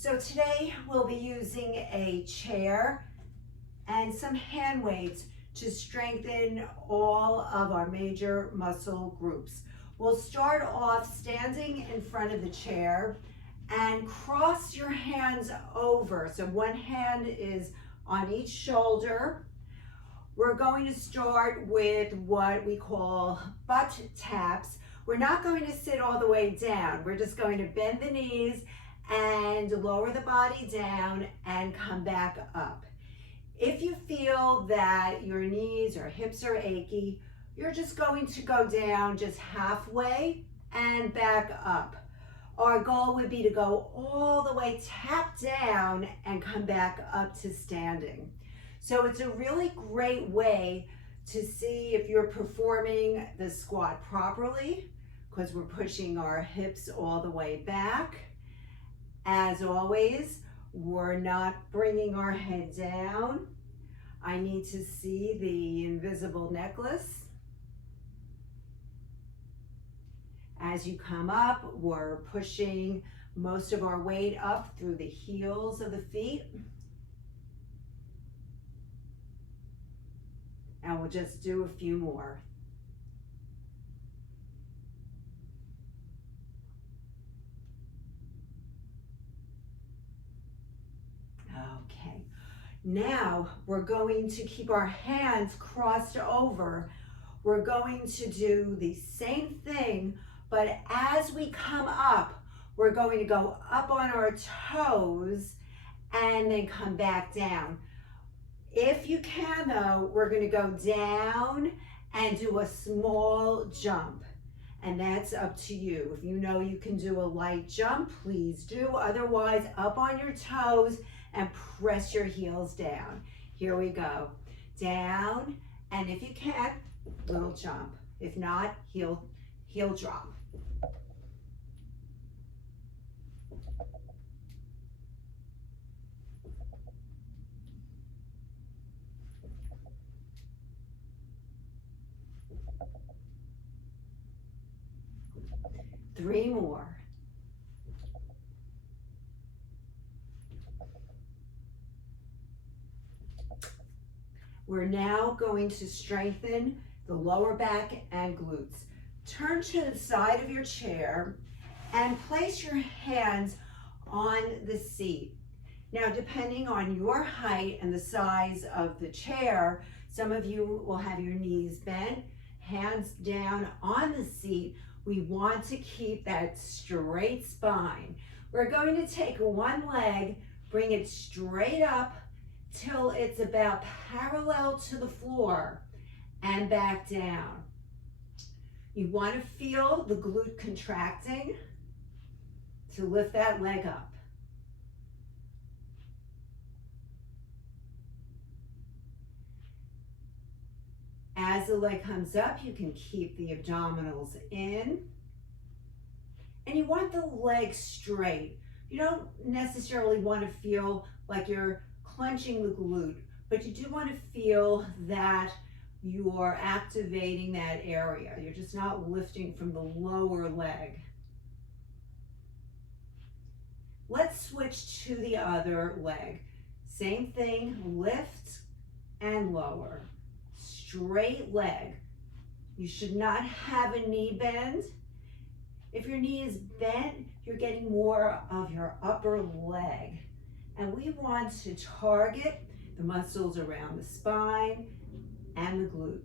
So today we'll be using a chair and some hand weights to strengthen all of our major muscle groups. We'll start off standing in front of the chair and cross your hands over. So one hand is on each shoulder. We're going to start with what we call butt taps. We're not going to sit all the way down. We're just going to bend the knees and lower the body down and come back up. If you feel that your knees or hips are achy, you're just going to go down just halfway and back up. Our goal would be to go all the way, tap down, and come back up to standing. So it's a really great way to see if you're performing the squat properly, because we're pushing our hips all the way back. As always, we're not bringing our head down. I need to see the invisible necklace. As you come up, we're pushing most of our weight up through the heels of the feet. And we'll just do a few more. Okay, now we're going to keep our hands crossed over. We're going to do the same thing, but as we come up, we're going to go up on our toes and then come back down. If you can though, we're going to go down and do a small jump. And that's up to you. If you know you can do a light jump, please do. Otherwise, up on your toes and press your heels down. Here we go. Down, and if you can, little jump. If not, heel drop. Three more. We're now going to strengthen the lower back and glutes. Turn to the side of your chair and place your hands on the seat. Now, depending on your height and the size of the chair, some of you will have your knees bent, hands down on the seat. We want to keep that straight spine. We're going to take one leg, bring it straight up till it's about parallel to the floor and back down. You want to feel the glute contracting to lift that leg up. As the leg comes up, you can keep the abdominals in. And you want the leg straight. You don't necessarily want to feel like you're clenching the glute, but you do want to feel that you are activating that area. You're just not lifting from the lower leg. Let's switch to the other leg. Same thing, lift and lower. Straight leg. You should not have a knee bend. If your knee is bent, you're getting more of your upper leg. And we want to target the muscles around the spine and the glute.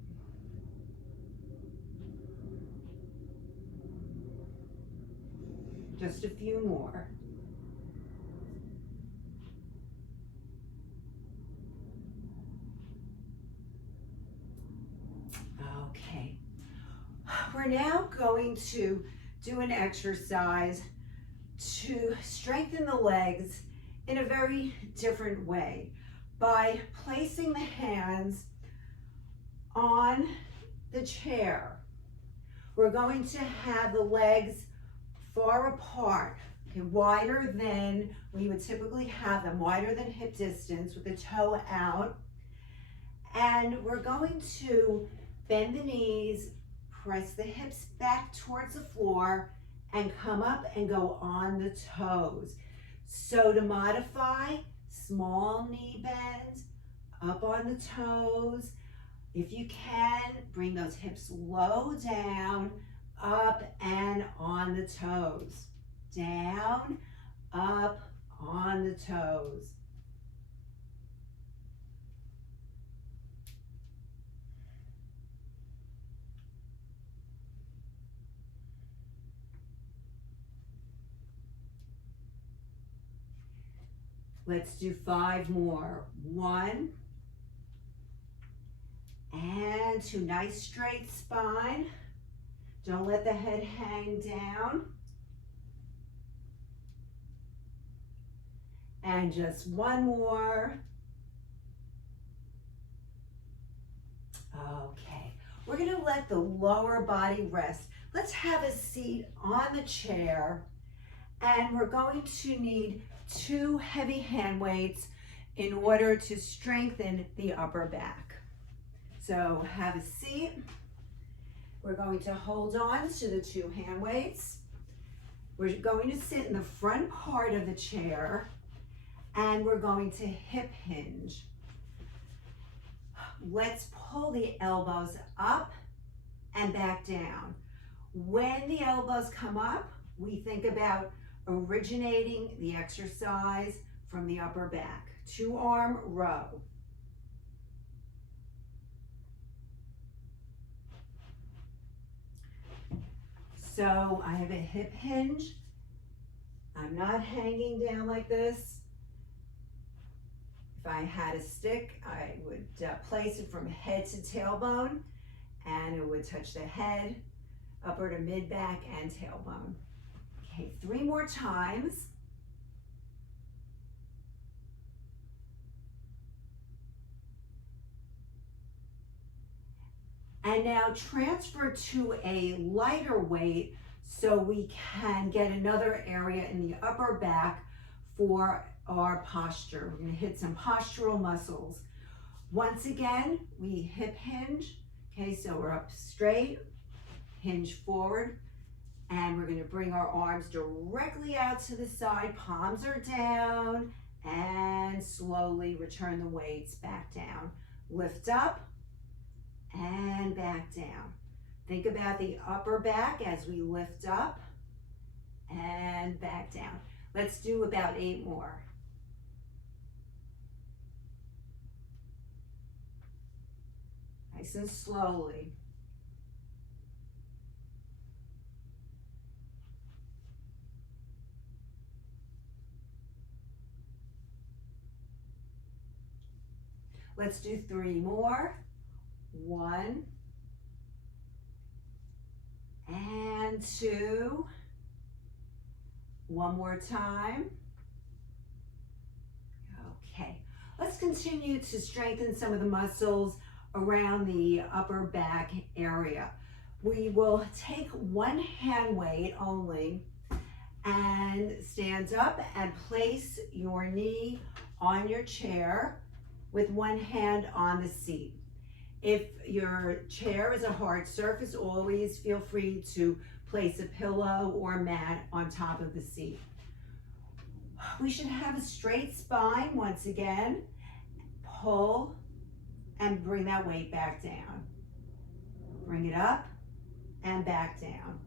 Just a few more. Okay. We're now going to do an exercise to strengthen the legs in a very different way by placing the hands on the chair. We're going to have the legs far apart, okay, wider than we would typically have them, wider than hip distance with the toe out. And we're going to bend the knees, press the hips back towards the floor, and come up and go on the toes. So to modify, small knee bend, up on the toes. If you can, bring those hips low down, up and on the toes. Down, up, on the toes. Let's do 5 more. 1 and 2. Nice straight spine. Don't let the head hang down. And just 1 more. Okay, we're gonna let the lower body rest. Let's have a seat on the chair, and we're going to need 2 heavy hand weights in order to strengthen the upper back. So have a seat. We're going to hold on to the 2 hand weights. We're going to sit in the front part of the chair, and we're going to hip hinge. Let's pull the elbows up and back down. When the elbows come up, we think about originating the exercise from the upper back. 2-arm row. So I have a hip hinge. I'm not hanging down like this. If I had a stick, I would place it from head to tailbone, and it would touch the head, upper to mid back, and tailbone. Okay, 3 more times. And now transfer to a lighter weight so we can get another area in the upper back for our posture. We're going to hit some postural muscles. Once again, we hip hinge. Okay, so we're up straight, hinge forward, and we're going to bring our arms directly out to the side. Palms are down, and slowly return the weights back down. Lift up and back down. Think about the upper back as we lift up and back down. Let's do about 8 more. Nice and slowly. Let's do 3 more. 1 and 2. 1 more time. Okay, let's continue to strengthen some of the muscles around the upper back area. We will take 1 hand weight only and stand up and place your knee on your chair with 1 hand on the seat. If your chair is a hard surface, always feel free to place a pillow or mat on top of the seat. We should have a straight spine once again. Pull and bring that weight back down. Bring it up and back down.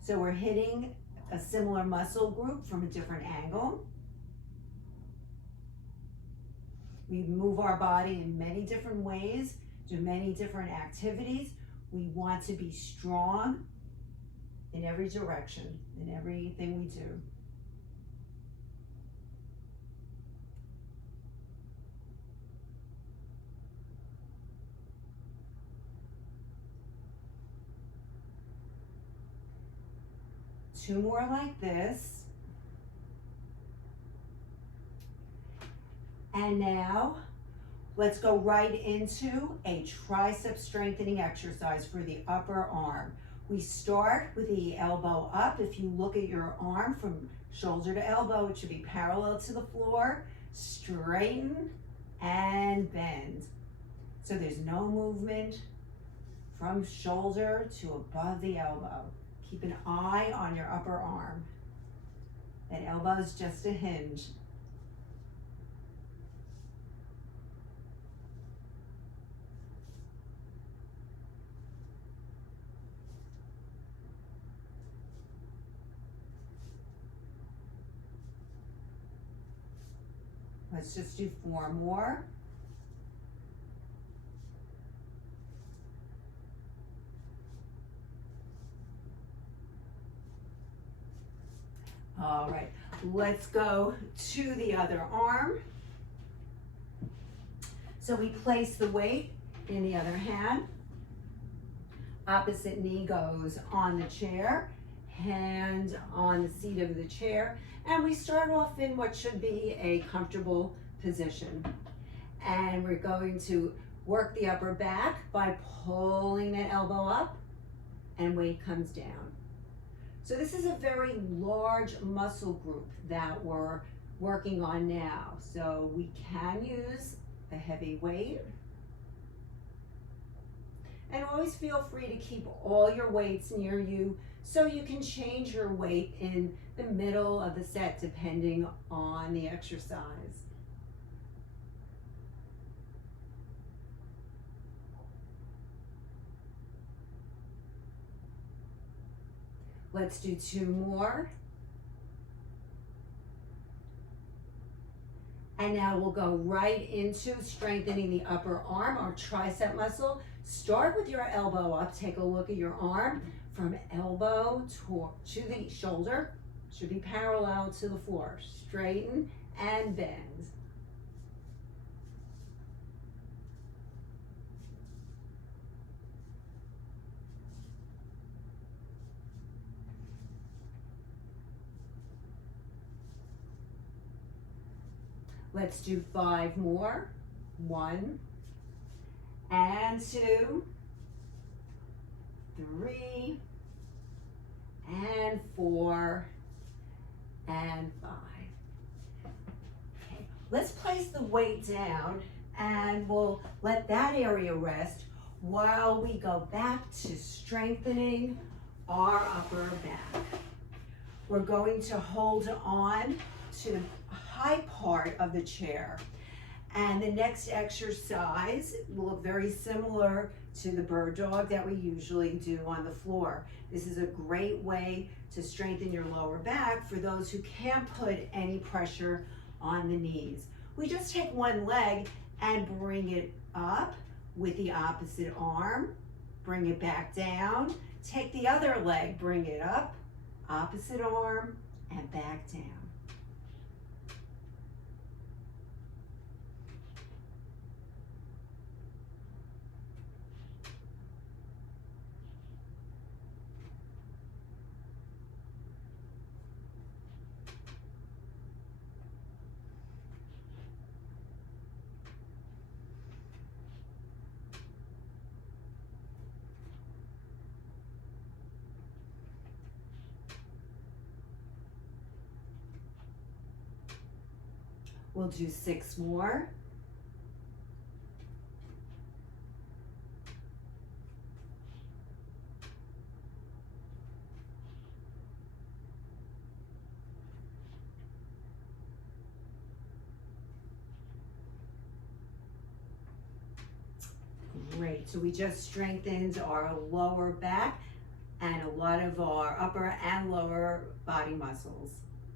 So we're hitting a similar muscle group from a different angle. We move our body in many different ways, do many different activities. We want to be strong in every direction, in everything we do. Two more like this. And now, let's go right into a tricep strengthening exercise for the upper arm. We start with the elbow up. If you look at your arm from shoulder to elbow, it should be parallel to the floor. Straighten and bend. So there's no movement from shoulder to above the elbow. Keep an eye on your upper arm. That elbow is just a hinge. Let's just do 4 more. All right, let's go to the other arm. So we place the weight in the other hand. Opposite knee goes on the chair, hand on the seat of the chair, and we start off in what should be a comfortable position. And we're going to work the upper back by pulling that elbow up, and weight comes down. So this is a very large muscle group that we're working on now. So we can use a heavy weight. And always feel free to keep all your weights near you so you can change your weight in the middle of the set depending on the exercise. Let's do 2 more. And now we'll go right into strengthening the upper arm, our tricep muscle. Start with your elbow up. Take a look at your arm from elbow to the shoulder. Should be parallel to the floor. Straighten and bend. Let's do 5 more. 1 and 2, 3 and 4 and 5. Okay. Let's place the weight down and we'll let that area rest while we go back to strengthening our upper back. We're going to hold on to the high part of the chair. And the next exercise will look very similar to the bird dog that we usually do on the floor. This is a great way to strengthen your lower back for those who can't put any pressure on the knees. We just take one leg and bring it up with the opposite arm, bring it back down, take the other leg, bring it up, opposite arm, and back down. We'll do 6 more. Great, so we just strengthened our lower back and a lot of our upper and lower body muscles.